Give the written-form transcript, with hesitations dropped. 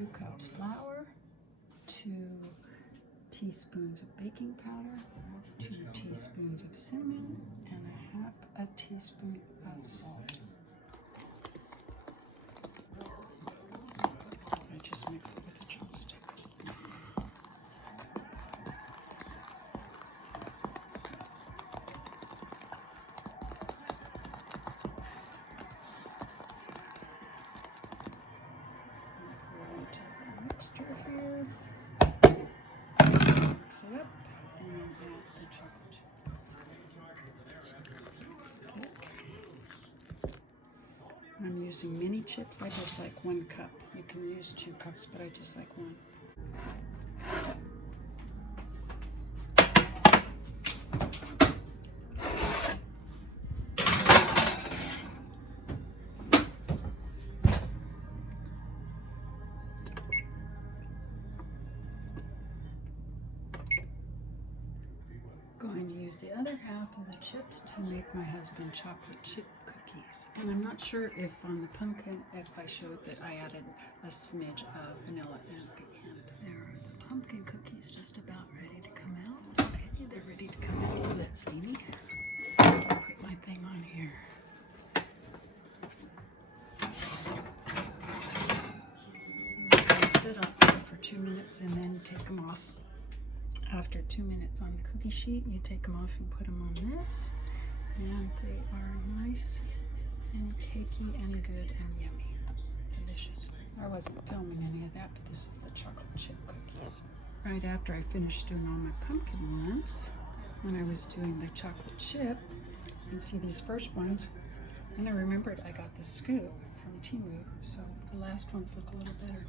2 cups flour, 2 teaspoons of baking powder, 2 teaspoons of cinnamon, and a 1/2 teaspoon of salt. I just mix it with a chopstick. Mixture here. Mix it up and then add the chocolate chips. I'm using mini chips. I just like 1 cup. You can use 2 cups, but I just like 1. Going to use the other half of the chips to make my husband chocolate chip cookies. And I'm not sure if on the pumpkin, if I showed that I added a smidge of vanilla at the end. There are the pumpkin cookies just about ready to come out. Okay, they're ready to come out. Oh, that's steamy. Put my thing on here. Sit up there for 2 minutes and then take them off. After 2 minutes on the cookie sheet, you take them off and put them on this, and they are nice and cakey and good and yummy. Delicious. I wasn't filming any of that, but this is the chocolate chip cookies. Right after I finished doing all my pumpkin ones, when I was doing the chocolate chip, you can see these first ones, and I remembered I got the scoop from Timu, so the last ones look a little better.